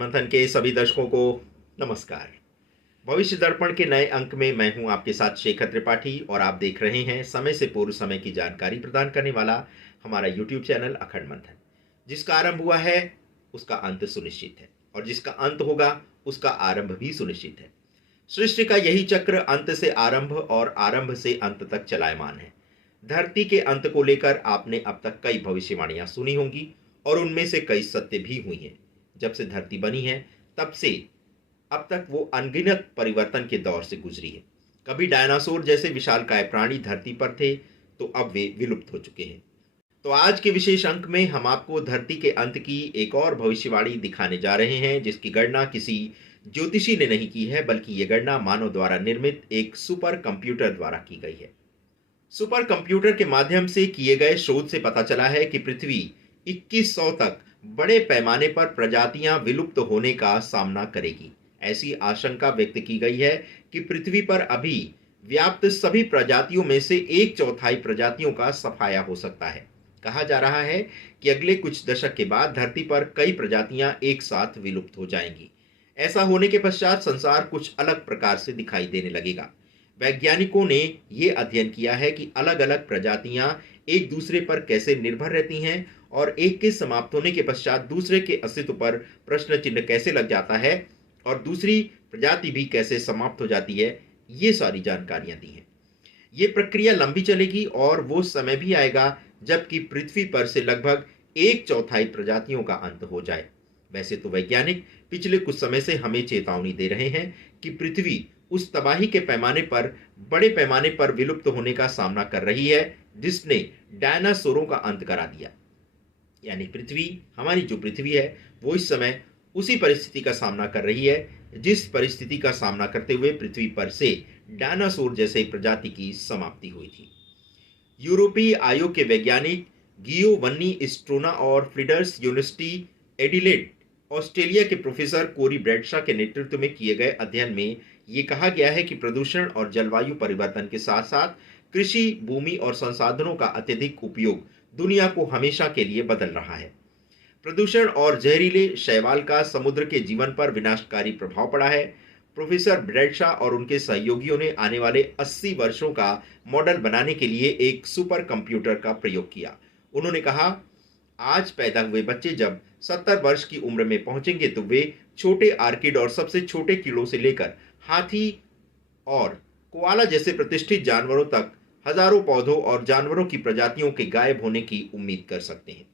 अखंड मंथन के सभी दर्शकों को नमस्कार। भविष्य दर्पण के नए अंक में मैं हूं आपके साथ शेखर त्रिपाठी और आप देख रहे हैं समय से पूर्व समय की जानकारी प्रदान करने वाला हमारा यूट्यूब चैनल अखंड मंथन। जिसका आरंभ हुआ है उसका अंत सुनिश्चित है और जिसका अंत होगा उसका आरंभ भी सुनिश्चित है। सृष्टि का यही चक्र अंत से आरंभ और आरंभ से अंत तक चलायमान है। धरती के अंत को लेकर आपने अब तक कई भविष्यवाणियां सुनी होंगी और उनमें से कई सत्य भी हुई हैं। जब से धरती बनी है तब से अब तक वो अनगिनत परिवर्तन के दौर से गुजरी है। कभी डायनासोर जैसे विशालकाय प्राणी धरती पर थे तो अब वे विलुप्त हो चुके हैं। तो आज के विशेष अंक में हम आपको धरती के अंत की एक और भविष्यवाणी दिखाने जा रहे हैं जिसकी गणना किसी ज्योतिषी ने नहीं की है, बल्कि यह गणना मानव द्वारा निर्मित एक सुपर कंप्यूटर द्वारा की गई है। सुपर कंप्यूटर के माध्यम से किए गए शोध से पता चला है कि पृथ्वी 2100 तक बड़े पैमाने पर प्रजातियां विलुप्त होने का सामना करेगी। ऐसी आशंका व्यक्त की गई है कि पृथ्वी पर अभी व्याप्त सभी प्रजातियों में से एक चौथाई प्रजातियों का सफाया हो सकता है। कहा जा रहा है कि अगले कुछ दशक के बाद धरती पर कई प्रजातियां एक साथ विलुप्त हो जाएंगी। ऐसा होने के पश्चात संसार कुछ अलग प्रकार से दिखाई देने लगेगा। वैज्ञानिकों ने यह अध्ययन किया है कि अलग अलग प्रजातियां एक दूसरे पर कैसे निर्भर रहती हैं और एक के समाप्त होने के पश्चात दूसरे के अस्तित्व पर प्रश्न चिन्ह कैसे लग जाता है और दूसरी प्रजाति भी कैसे समाप्त हो जाती है। ये सारी जानकारियां दी हैं। ये प्रक्रिया लंबी चलेगी और वो समय भी आएगा जबकि पृथ्वी पर से लगभग एक चौथाई प्रजातियों का अंत हो जाए। वैसे तो वैज्ञानिक पिछले कुछ समय से हमें चेतावनी दे रहे हैं कि पृथ्वी उस तबाही के पैमाने पर बड़े पैमाने पर विलुप्त होने का सामना कर रही है जिसने डायनासोरों का अंत करा दिया। यानी पृथ्वी, हमारी जो पृथ्वी है, वो इस समय उसी परिस्थिति का सामना कर रही है जिस परिस्थिति का सामना करते हुए पृथ्वी पर से डायनासोर जैसे प्रजाति की समाप्ति हुई थी। यूरोपीय आयोग के वैज्ञानिक गियोवन्नी स्ट्रोना और फ्लिंडर्स यूनिवर्सिटी एडिलेड ऑस्ट्रेलिया के प्रोफेसर कोरी ब्रैडशा के नेतृत्व में किए गए अध्ययन में ये कहा गया है कि प्रदूषण और जलवायु परिवर्तन के साथ साथ कृषि भूमि और संसाधनों का अत्यधिक उपयोग दुनिया को हमेशा के लिए बदल रहा है। प्रदूषण और जहरीले शैवाल का समुद्र के जीवन पर विनाशकारी प्रभाव पड़ा है। प्रोफेसर ब्रैडशा और उनके सहयोगियों ने आने वाले 80 वर्षों का मॉडल बनाने के लिए एक सुपर कंप्यूटर का प्रयोग किया। उन्होंने कहा, आज पैदा हुए बच्चे जब 70 वर्ष की उम्र में पहुंचेंगे तो वे छोटे आर्किड और सबसे छोटे कीड़ों से लेकर हाथी और कोआला जैसे प्रतिष्ठित जानवरों तक हजारों पौधों और जानवरों की प्रजातियों के गायब होने की उम्मीद कर सकते हैं।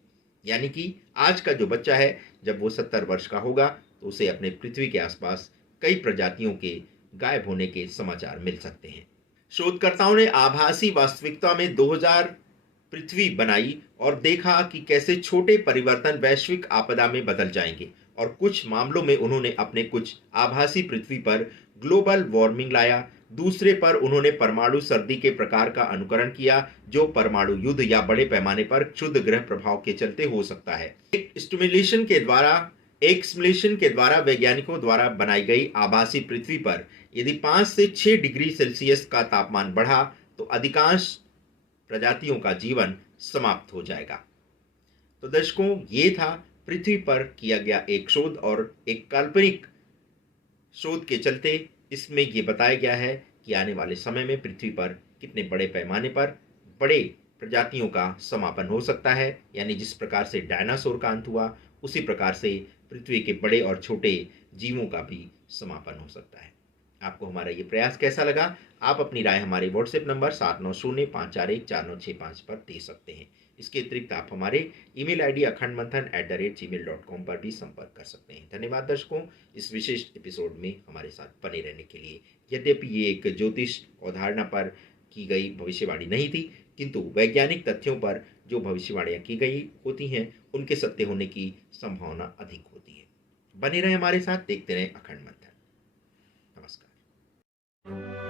यानी कि आज का जो बच्चा है, जब वो 70 वर्ष का होगा तो उसे अपने पृथ्वी के आसपास कई प्रजातियों के गायब होने के समाचार मिल सकते हैं। शोधकर्ताओं ने आभासी वास्तविकता में 2000 पृथ्वी बनाई और देखा कि कैसे छोटे परिवर्तन वैश्विक आपदा में बदल जाएंगे और कुछ मामलों में उन्होंने अपने कुछ आभासी पृथ्वी पर ग्लोबल वार्मिंग लाया। दूसरे पर उन्होंने परमाणु सर्दी के प्रकार का अनुकरण किया जो परमाणु युद्ध या बड़े पैमाने पर क्षुद्र ग्रह प्रभाव के चलते हो सकता है। एक सिमुलेशन के द्वारा वैज्ञानिकों द्वारा बनाई गई आभासी पृथ्वी पर यदि 5 से 6 डिग्री सेल्सियस का तापमान बढ़ा तो अधिकांश प्रजातियों का जीवन समाप्त हो जाएगा। तो दर्शकों, ये था पृथ्वी पर किया गया एक शोध और एक काल्पनिक शोध के चलते इसमें यह बताया गया है कि आने वाले समय में पृथ्वी पर कितने बड़े पैमाने पर बड़े प्रजातियों का समापन हो सकता है। यानी जिस प्रकार से डायनासोर का अंत हुआ उसी प्रकार से पृथ्वी के बड़े और छोटे जीवों का भी समापन हो सकता है। आपको हमारा ये प्रयास कैसा लगा? आप अपनी राय हमारे व्हाट्सएप नंबर 7905414965 पर दे सकते हैं। इसके अतिरिक्त आप हमारे ईमेल आईडी akhandmanthan@gmail.com पर भी संपर्क कर सकते हैं। धन्यवाद दर्शकों, इस विशेष एपिसोड में हमारे साथ बने रहने के लिए। यद्यपि ये एक ज्योतिष अवधारणा पर की गई भविष्यवाणी नहीं थी, किंतु वैज्ञानिक तथ्यों पर जो भविष्यवाणियां की गई होती हैं उनके सत्य होने की संभावना अधिक होती है। बने रहें हमारे साथ, देखते रहें अखंड मंथन। नमस्कार।